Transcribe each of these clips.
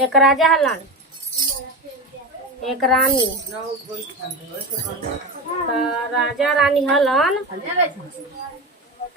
एक राजा हलन, एक रानी। तो राजा रानी हलन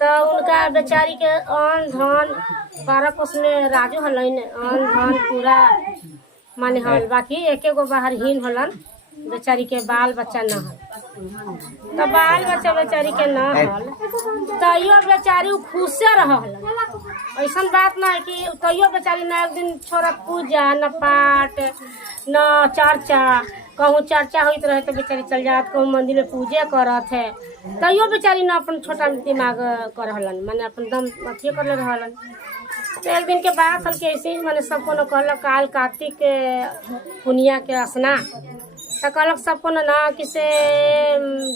तो उनका बेचारी के अन्न धन 12 कोस में राजू हलन, अन्न धन पूरा माने हल। बाकी एक गो बाहर हीन हलन, बेचारी के बाल बच्चा न हल। तो बाल बच्चा बेचारी के न हल तैयो बेचारी खुशे रहल। ऐसा बात ना है कि तैयो बेचारी न एक दिन छोड़ा पूजा न पाठ न चर्चा, कहूँ चर्चा होइत रहे तो बेचारी चल जात, कहूँ मंदिर में पूजे करत है तैयो बेचारी न अपन छोटा दिमाग कर हलन, माने अपन दम अथिये कर ले रहलन। तो एक दिन के बात हल के ऐसे ही माने सबको न कहलक काल कार्तिक के पुनिया के स्नान। तो कहलक सबको ना कि से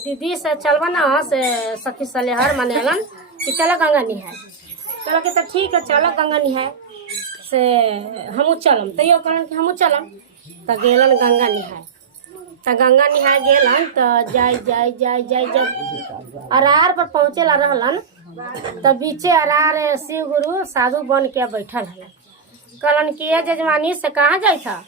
दीदी से चलबा ना से सखी सलेहर माने हलन कि चलो गंगा निहाय। कहलक तो ठीक है चलो गंगा निहाय से हमू चलम। तैयो कहलन कि हमू चलम। तो गेलन गंगा निहाय। तो गंगा निहाय गेलन तो जाय जाय जाय जाय जब अरार पर पहुँचे ला रहलन तो बीचे अरार शिव गुरु साधु बन के बैठल हलन। कहलन कि ये जजमानी से कहाँ जाय था?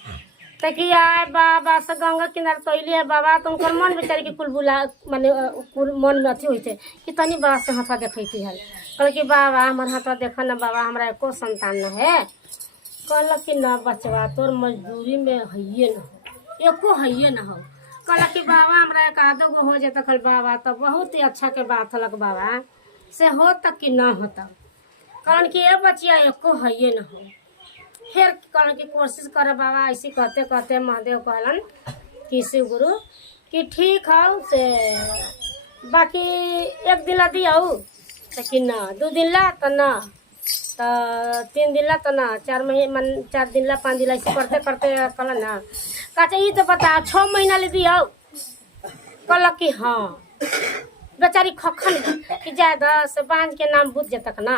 तो कि आए बाबा से गंगा किनारे तैली है बाबा। तो उनकर मन बेचारी के कुल बुला माने मन में अथी होते कि तनी बाबा से हाथा देखती है। कहल कि बाबा हमार हाथा देखा न बाबा, हमारा एको संतान न है। कहलक कि न बचवा तोर मजदूरी में हइये न हो, एको हइये न हो। कहलक कि बाबा हमरा एक आधो गो हो जाता। कल बाबा तो बहुत ही अच्छा के बात हलक बाबा से हो तक कि न होता। कहलन कि ए बचिया एको हइये न हो। फिर कहलन कि कोशिश कर बाबा। ऐसे कहते कहते महादेव कहलन कि शिव गुरु कि ठीक है से बाकी एक दिन ला दियाऊ तो कि न, 2 दिन ला तो न, तो 3 दिन ला तो न, 4 दिन ला 5 दिन ला ऐसे करते करते कहलन ना कहते ये तो बता 6 महीना ले दियाऊ। कहलक कि हाँ। बेचारी खखन कि ज्यादा से बांझ के नाम बुझ जतक ना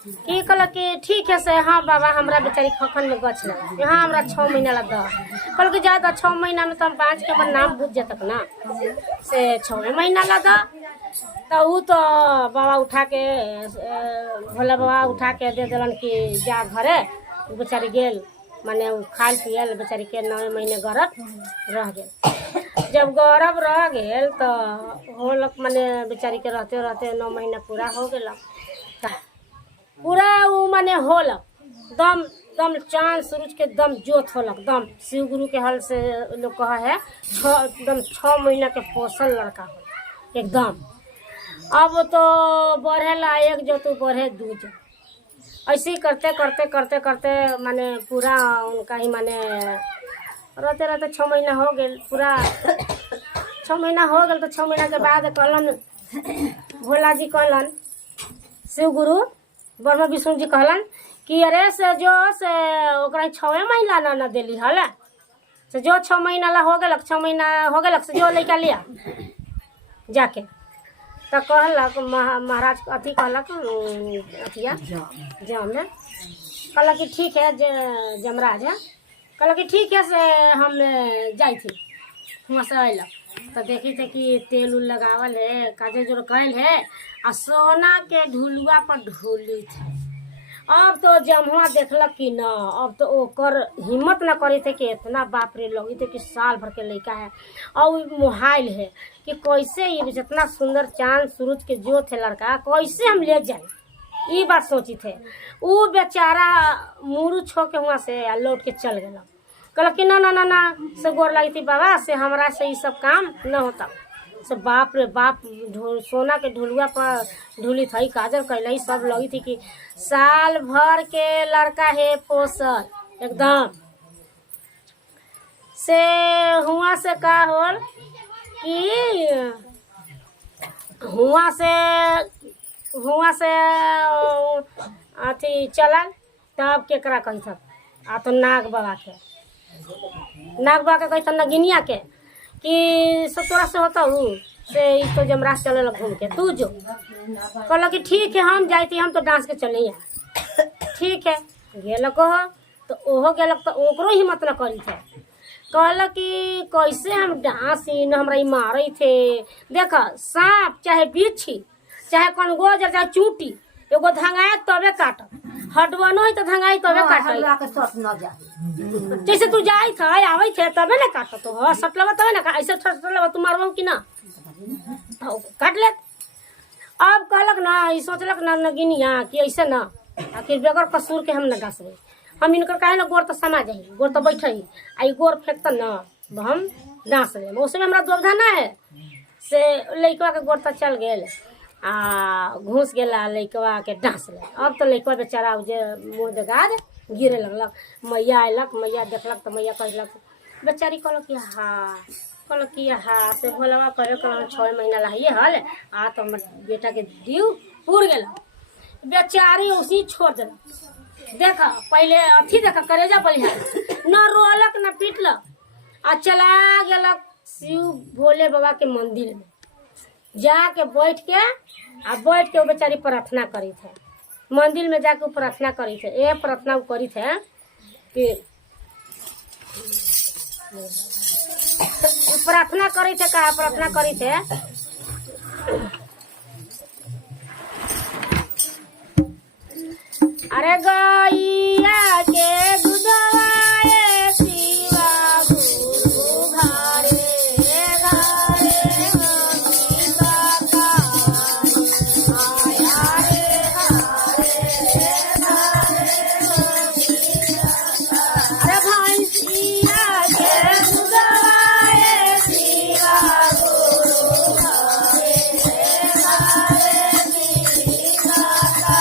कि कहलक कि ठीक है से हाँ बाबा हमरा बेचारी खखन में गछ लगा हाँ हमरा 6 महीना ला द। कहलक कि ज्यादा 6 महीना में तो हम बांझ के अपन नाम बुझ जतक ना से 6 महीना ला द। तो वो तो बाबा उठा के भोला बाबा उठा के दे दिलन कि जा घरे। बेचारी गेल माने खाल पियल बेचारी के 9 महीने गरब रह गेल। जब गरब रह गेल तो होलक माने बेचारी के रहते रहते 9 महीना पूरा हो गेल। पूरा वो माने होलक दम दम चांद सूरज के दम जोत होलक दम। शिव गुरु के हल से लोग कहा है 6 महीना के पोसल लड़का हो एकदम। अब तो बढ़े ला 1 जो तो बढ़े 2 जो। ऐसे ही करते करते करते करते माने पूरा उनका ही माने रहते रहते 6 महीना हो गए पूरा। 6 महीना हो गए तो 6 महीना के बाद कहलन भोला जी कहलन शिव गुरु ब्रह्मा विष्णु जी कहलन कि अरे से जो से ओकरा 6 महीना ना न देली हल से जो 6 महीना ला हो गलक 6 महीना हो गलक से जो लड़का लिया जाके। तो कहलक महाराज अथी कहलक अथिया जम कहलक कि ठीक है जमराज है। कहलक कि ठीक है से हम जाई थी वहाँ से अयलक तो देखी थे कि तेल उल लगावल है काजे जो कैल है आ सोना के ढुलुआ पर ढुली थे। अब तो जमुआ देखलक कि न अब तो ओकर हिम्मत न करे थे कि इतना बाप रे लगी थे कि साल भर के लड़का है और मोहाइल है कि कैसे ये जितना सुंदर चांद सूरज के जो थे लड़का कैसे हम ले जाए। ये बात सोची थे। वो बेचारा मुरू छो के वहाँ से लौट के चल गया। कहलक कि ना ना ना ना से गोर लगी थी बाबा से हमरा से ये सब काम न होता से बाप रे बाप सोना के ढुलुआ पर ढुली थी काजल कैल सब लगी थी कि साल भर के लड़का है पोसल एकदम से। हुआ से का होल कि हुआ से अथी चलल तब केकरा कही सब आ तो नाग बाबा के कही सब नगिनिया के कि सब तोरा से होता हूँ से तो जमराज चले लग घूम के तू जो। कहल कि ठीक है हम जाती हम तो डांस के चले ठीक है गेलक हो तो ओहो गेलक तो ओकरो हिम्मत न करी थे। कहल कि कैसे हम डांस न हमरा मारे थे। देख सांप चाहे बिच्छी चाहे कनगोजर चाहे चूटी एगो धंगाए तबे काट हटवनो है तो धंगाई तबे काट जैसे तू जाई था आवे थे तबे ना काट तो हां सटलवा तबे ना ऐसे सटलवा तू मारबो कि ना काट ले। अब कहलक ना ई सोचलक ना नगिनिया कि ऐसे ना आखिर बेगर कसूर के हम न डासबे हम इनकर काहे ना गोर तो समा जाई गोर तो बैठे ही आई गोर फेंकत ना हम डांस ले उसमें हमरा दुविधा ना है से लइकवा के गोर तो चल गेल आ घुस गेला लइकवा के डांस ले। अब तो लइकवा बेचारा जे मुंह देगाद गिरे लगलक मैया अयलक मैया देखलक तो मैया कहलक बेचारी कहलक कि हाँ कहलक कि हाँ से भोलवा कहे कहल 6 महीना लाइए हल आ तो हमर बेटा के दीव पूर गेला बेचारी उसी छोड़ देलक। देखा पहले अथी देखा करेजा बलिहा न रोलक न पीटलक आ चला गेलक शिव भोले बाबा के मंदिर में जाके बैठ के वो बेचारी प्रार्थना करी थे मंदिर में जाके वो प्रार्थना करी थे ये प्रार्थना वो करी थे कि प्रार्थना करी थे कहा प्रार्थना करी थे अरे गैया के दूधवाए शिवा गुरु घरे घरे गीता का आया रे अरे भैंसिया के दूधवाए शिवा गुरु घरे घरे गीता का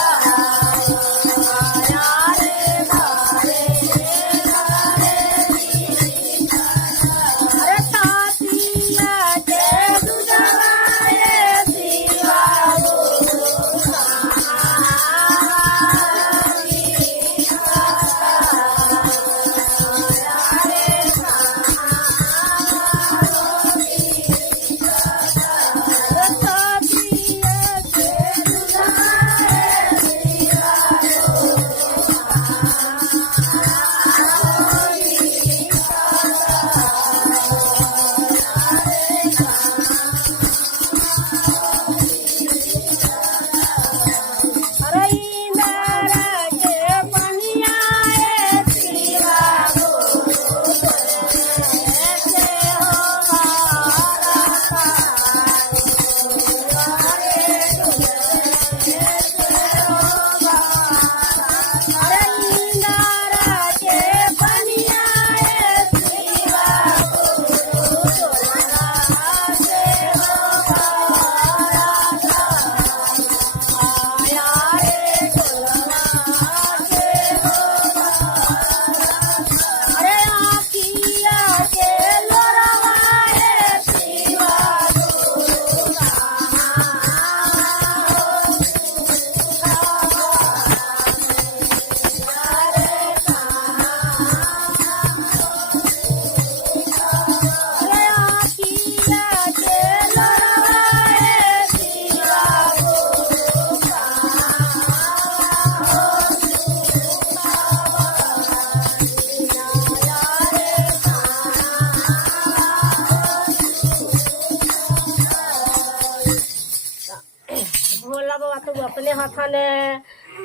तू अपने हथन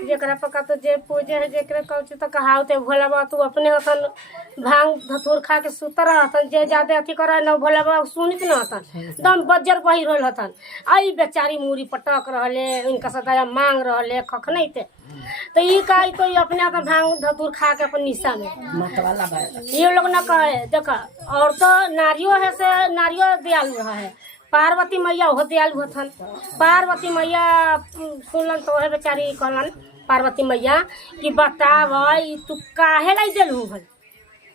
जेकरा पका तो जे पूजे है जेकरा कहू तो कहावते भोला बाबा तू अपने हथन भांग धतूर खा के सुतर हथन जे ज्यादा अथी कर न भोला बाबा सुनित न हथन दम बज्जर बही रहल हथन आई बेचारी मूरी पटक रहले इनका सदा मांग रहले खखने थे तो ये का तो ये अपने हाथ भांग धतूर खा के अपन निशा में ये लोग न कहे देखा और तो नारियो है से नारियो दयालु रहा है पार्वती मैया हो दयालु हथन पार्वती मैया सुनलन तो है बेचारी कहलन पार्वती मैया कि बताव तू काहे लाई देलू हल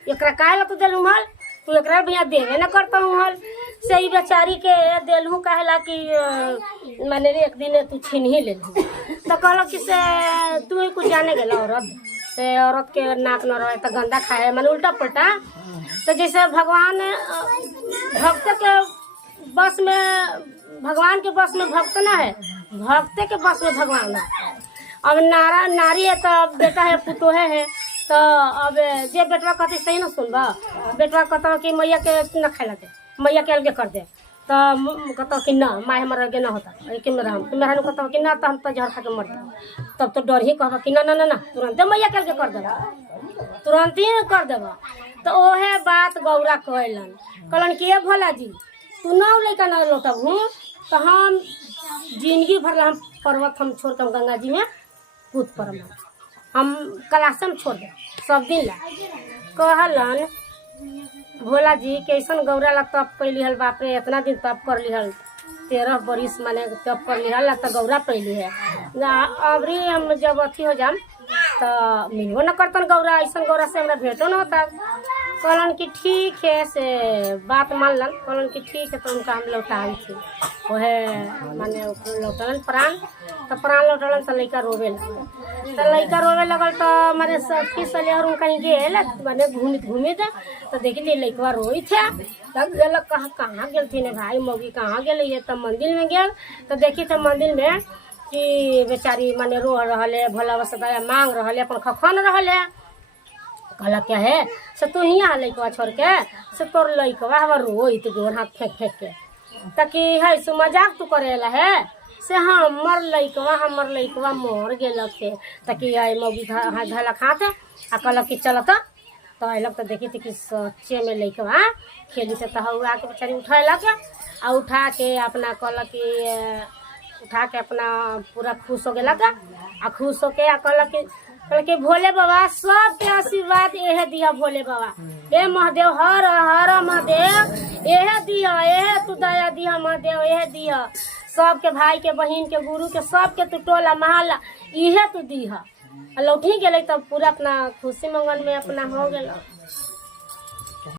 एकरा काहे ला तू देलू हल तू एकरा भैया देवे न करता हूँ हल से ही बेचारी के देलू काहे ला कि मैंने एक दिन तू छीन ही ले तो कहल कि से तू ही कुछ जाने गेला औरत से औरत के नाक न रहे तो गंदा खाए मैंने उल्टा पलटा तो जैसे भगवान भक्त के बस में भगवान के बस में भक्त ना है भक्ते के बस में भगवान है। अब नारी है तो बेटा है पुतोहे है तो अब जे बेटवा कहते सही ना सुनबा बेटवा कहता कि मैया के न खाए दे मैया के अलगे कर दे तो कहता कि ना माँ हमारा के ना होता कि मेरा हम मेहरानू कहता कि ना तो हम तो जहर खा के मरता तब तो डर ही कहबा कि ना ना ना ना तुरंत मैया करके कर देबा तुरंत ही कर देबा। तो ओहे बात गौरा कहलन कहलन कि ए भोला जी तू ना लैका ना लौटब हूँ तो हम जिंदगी भर हम पर्वत हम छोड़ के गंगा जी में कूद पड़म हम कैलाश में छोड़ दे सब दिन ला। कहलन भोला जी कैसन गौरा ला तप कर लिहल बाप रे इतना दिन तप कर लिहल 13 बरिस माने तप कर लिहल तो गौरा पैली है अबरी हम जब अथी हो जाम तो मिलबो न करतन गौरा ऐसा गौरा से हमरा भेंटो न होता। कहलन कि ठीक है से बात मानलन कहलन कि ठीक है तो उनका हम लौटाई थी वहे माने लौटलन प्राण तो प्राण लौटलन तो लड़का रोवे लगल तो लड़का रोवे लगल तो मारे सखी सलेहर कहीं गेल माने घूमी दे तो देखी लड़का रोई थे तब गल कहाँ गेल थी भाई मौगी कहाँ गेल है तब मंदिर में गेल तो देखी तो मंदिर में कि बेचारी माने रो रहे भोला बस दया मांग रहे अपन खखन रहे कहला क्या है से तू हियाँ लैकवा छोड़ के से तोर लैकवा हमार रोई तो गोर हाथ फेंक फेंक के ताकि है सु मजाक तू करेला है से हमर लैकवा मर गेल थे ताकि आई मौगी धलक हाथ आ कहलक कि चलत तो अयलक तो देखी थी कि सच्चे में लैकवा खेली से तो हुआ के बेचारी उठैलक आ उठा के अपना कहलक कि उठा के अपना पूरा खुश हो गया आ खुश होके आ कहलक कि भोले बाबा सबके आशीर्वाद एहे दिया भोले बाबा ए महादेव हर हर महादेव एहे दिया एहे तू दया दिया महादेव एहे दिया सबके भाई के बहन के गुरु के सबके तू टोला महल्ला इहे तू दिया लौटी गेले तब पूरा अपना खुशी मंगन में अपना हो गेल।